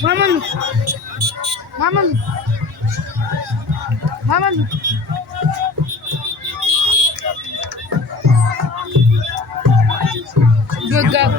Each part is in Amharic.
Maman, maman, maman. Gagap.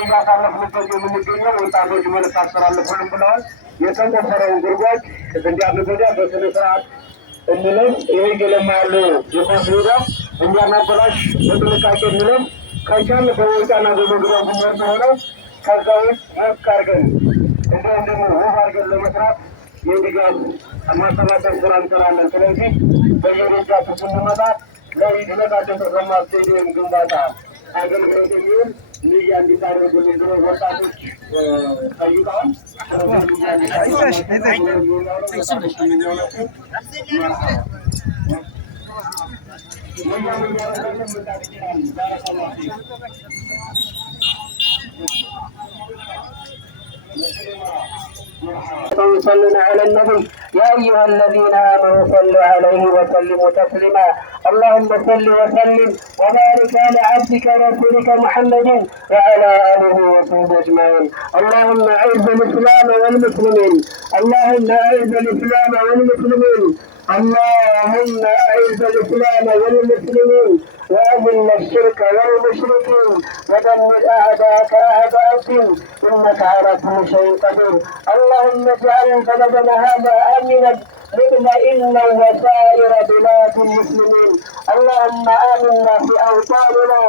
እያሳለፍንበት የምንገኘው ወጣቶች መልዕክት አስተላልፉልን ብለዋል። የተቆፈረውን ጉድጓድ እንዲያድርገዳ በስነ ስርዓት እንለም። ይሄ ገለማ ያለው የኳስ ሜዳ እንዲያናበላሽ በጥንቃቄ እንለም። ከቻል በወጣና በመግቢያ ጉኛት ሆነው ከዛ ውስጥ ሞቅ አድርገን እንዲሁም ደግሞ ውብ አድርገን ለመስራት የድጋፍ ማሰባሰብ ስራ እንሰራለን። ስለዚህ በየደጃቱ ስንመጣ ለታደሰ ተሰማ ስቴዲየም ግንባታ አገልግሎት የሚውል ንያ እንዲታደርጉልን ብሎ ወጣቶች ጠይቀዋል። صلوا على النبي يا أيها الذين آمنوا صلوا عليه وسلموا تسليما. اللهم صل وسلم وبارك على عبدك ورسولك محمد وعلى آله وصحبه أجمعين. اللهم أعز الإسلام والمسلمين. اللهم أعز الإسلام والمسلمين. اللهم أعز الإسلام والمسلمين وأذل الشرك والمشركين ودمر أعداءك أعداء الدين إنك على كل شيء قدير. اللهم اجعل بلدنا هذا آمنا مطمئنا وسائر بلاد المسلمين. اللهم آمنا في أوطاننا.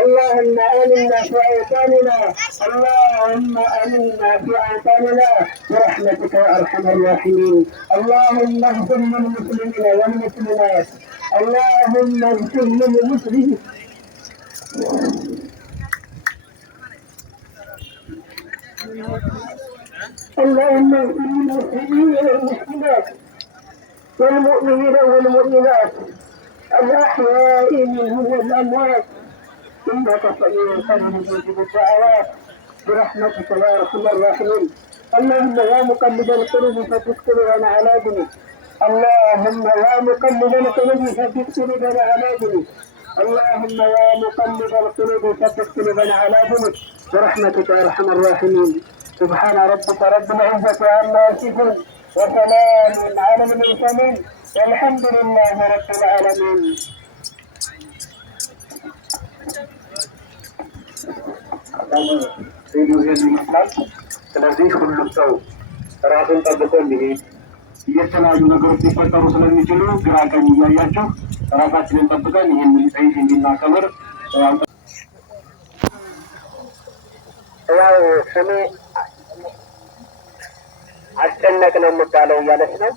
اللهم آمنا في أوطاننا. اللهم آمنا في أوطاننا برحمتك يا أرحم الراحمين. اللهم اغفر للمسلمين والمسلمات. اللهم اغفر للمسلمين. اللهم اغفر للمسلمين والمسلمات والمؤمنين والمؤمنات الأحياء منهم والأموات إنك سميع قريب مجيب الدعوات برحمتك يا أرحم الراحمين. اللهم يا مقلب القلوب ثبت قلوبنا على دينك. اللهم يا مقلب القلوب ثبت قلوبنا على دينك. اللهم يا مقلب القلوب ثبت قلوبنا على دينك برحمتك يا أرحم الراحمين. سبحان ربك رب العزة عما يصفون وسلام على المرسلين والحمد لله رب العالمين. ስለዚህ ሁሉም ሰው ራሱን ጠብቆ እንዲሄድ የተለያዩ ነገሮች ሊፈጠሩ ስለሚችሉ ግራ ቀኝ እያያችሁ ራሳችንን ጠብቀን ይህን ዒድ እንድናከብር። ያው ስሜ አስጨነቅ ነው የምባለው እያለች ነው።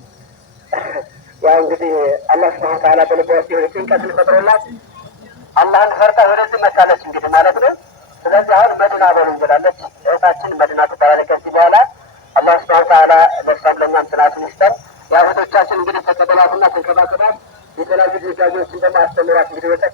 ያው እንግዲህ አላህ ሱብሓነሁ ወተዓላ በልቧ የሆነ ጭንቀትን ፈጥሮላት አላህን ፈርታ ወደዚህ መጣለች እንግዲህ ማለት ነው። ስለዚህ አሁን መዲና በሉ እንችላለች እህታችን መዲና ትባላለች። ከዚህ በኋላ አላህ ሱብሓነሁ ወተዓላ ለእሷም ለእኛም ጽናቱን ይስጠን። የእህቶቻችን እንግዲህ ተቀበላትና ተንከባከባት። የተለያዩ ድንጋጌዎችን ደግሞ አስተምራት እንግዲህ ወጠ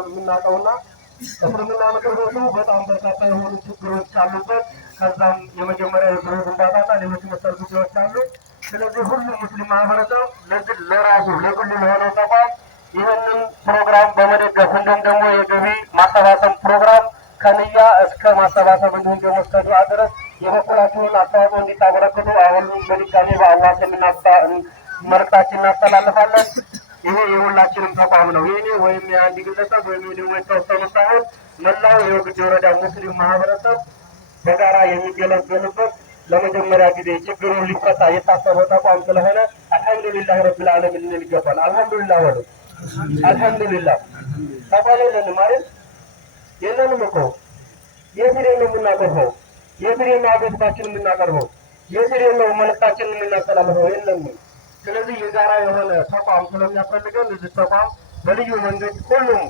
የምናውቀውና እስልምና ምክር ቤቱ በጣም በርካታ የሆኑ ችግሮች አሉበት። ከዛም የመጀመሪያ የድሮ ግንባታና ሌሎች መሰል ጉዳዮች አሉ። ስለዚህ ሁሉም ሙስሊም ማህበረሰብ ለራሱ ለግሉ ለሆነው ተቋም ይህንን ፕሮግራም በመደገፍ እንዲሁም ደግሞ የገቢ ማሰባሰብ ፕሮግራም ከንያ እስከ ማሰባሰብ እንዲሁም እንድታበረክቱ አሁንም በድጋሚ በአላህ ስም መልእክታችን እናስተላልፋለን። ይሄ የሁላችንም ተቋም ነው። የኔ ወይም የአንድ ግለሰብ ወይም ደግሞ የተወሰኑ ሳይሆን መላው የወግዲ ወረዳ ሙስሊም ማህበረሰብ በጋራ የሚገለገሉበት ለመጀመሪያ ጊዜ ችግሩን ሊፈታ የታሰበው ተቋም ስለሆነ አልሐምዱሊላህ ረብል ዓለሚን ልንል ይገባል። አልሐምዱሊላህ ወሉ አልሐምዱሊላህ። ተቋም የለንም አይደል? የለንም እኮ የት ነው የምናቀርበው? የት ነው አገባችን የምናቀርበው? የት ነው መልእክታችንን የምናስተላልፈው? የለም። ስለዚህ የጋራ የሆነ ተቋም ስለሚያስፈልገን እዚህ ተቋም በልዩ መንገድ ሁሉም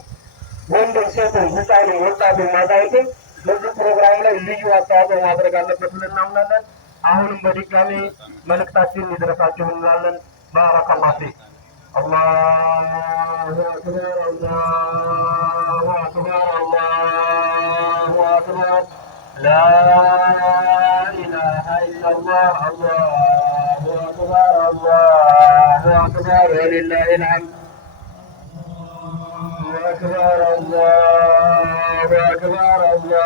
ወንድም፣ ሴቱም፣ ህፃኑም፣ ወጣቱም፣ አዛውንቱም በዚህ ፕሮግራም ላይ ልዩ አስተዋጽኦ ማድረግ አለበት ብለን እናምናለን። አሁንም በድጋሚ መልእክታችን ይድረሳችሁ እንላለን። ባረከላሁ ፊክ። አላሁ አክበር፣ አላሁ አክበር፣ አላሁ አክበር። ላ ኢላሃ ኢለላህ፣ አላሁ አክበር፣ አላሁ አክበር ወሊላሂል ሐምድ። أكبر الله أكبر الله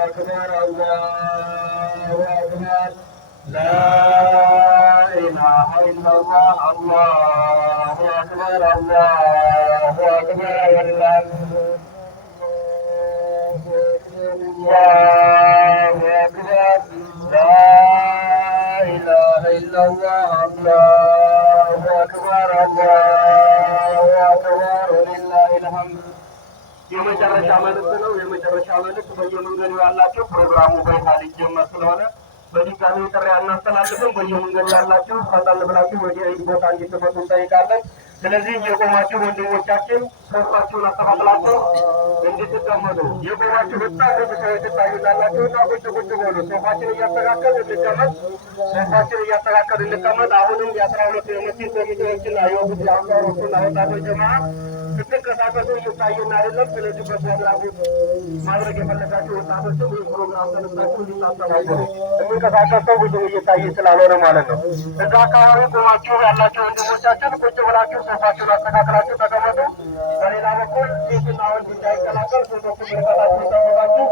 أكبر الله أكبر لا إله إلا الله الله أكبر الله أكبر ولله الله أكبر لا إله إلا الله الله أكبر الله أكبر ولله الحمد። የመጨረሻ መልእክት ነው። የመጨረሻ መልእክት በየመንገዱ ያላችሁ ፕሮግራሙ በይፋ ሊጀመር ስለሆነ በድጋሚ ጥሪ አናስተላልፍም። በየመንገዱ ያላችሁ ፈጠን ብላችሁ ወደ ቦታ እንድትመጡ እንጠይቃለን። ስለዚህ የቆማችሁ ወንድሞቻችን ሶፋችሁን አስተካክላችሁ እንድትቀመጡ የቆማችሁ በጣም ብዙ ሰዎች ትታዩታላችሁ እና ቁጭ ቁጭ በሉ። ሶፋችን እያስተካከል እንቀመጥ፣ ሶፋችን እያስተካከል እንቀመጥ። አሁንም የ12 የመስጊድ ኮሚቴዎችና የወግዲ አመራሮችና ወጣቶች ጀማዓ ስትንቀሳቀሱ እየታየን አይደለም። ስለዚህ በፕሮግራሙ ማድረግ የፈለጋችሁ ወጣቶችም ይህ ፕሮግራም ተነሳችሁ እንዲታሰባችሁ የሚንቀሳቀሰው ብዙ እየታየ ስላልሆነ ማለት ነው። እዛ አካባቢ ቆማችሁ ያላቸው ወንድሞቻችን ቁጭ ብላችሁ ሶፋችሁን አስተካክላችሁ ተቀመጡ። በሌላ በኩል ሴትና ወንድ እንዳይቀላቀል ሴቶቹ ምርቀታችሁ ይጠብቃችሁ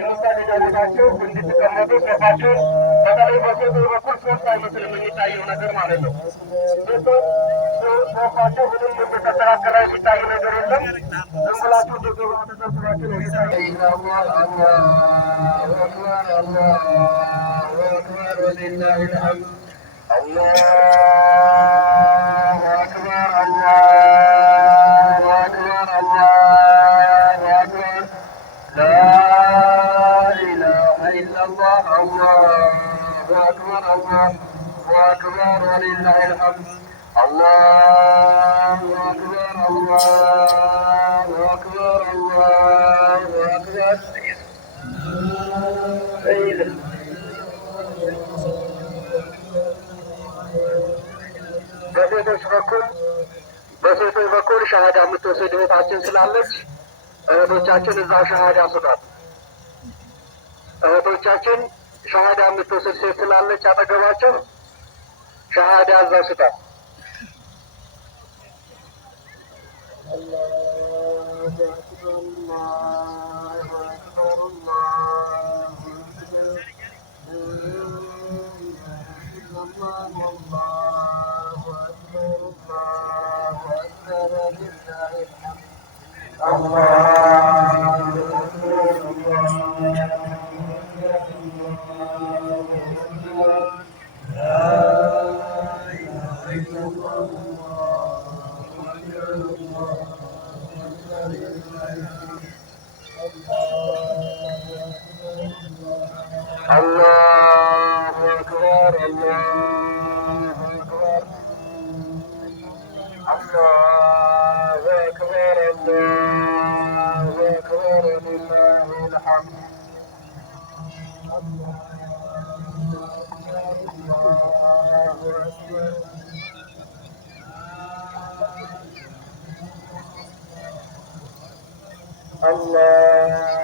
የሚሳደዳታችሁ እንድትቀመጡ ሶፋችሁን በተለይ በሴቶች በኩል ሶስት አይመስልም የሚታየው ነገር ማለት ነው። ሶፋቸው ምንም እንደተስተካከለ የሚታይ ነገር የለም። ዝም ብላችሁ ድግባ ተሰብስባችሁ ነው የሚታየው። አላሁ አክበር አላሁ አክበር ወሊላሂል ሐምድ። አላሁ አክበር አላሁ አክበር አላሁ አክበር ላ ኢላሃ ኢለላህ አላሁ አክበር አላሁ አክበር ወሊላሂል ሐምድ። الله أكبر الله أكبر الله أكبر በሴቶች በኩል ሻሃዳ የምትወስድ እህታችን ስላለች እህቶቻችን እዛ ሻሃዳ ስጧት። እህቶቻችን ሻሃዳ የምትወስድ ሴት ስላለች አጠገባቸው ሻሃዳ እዛ ስጧት። الله أكبر الله أكبر الله أكبر الله الله أكبر الله أكبر لله الحمد. الله أكبر الله لا إله إلا الله. الله أكبر الله أكبر الله أكبر الله أكبر لله الحمد. الله أكبر الله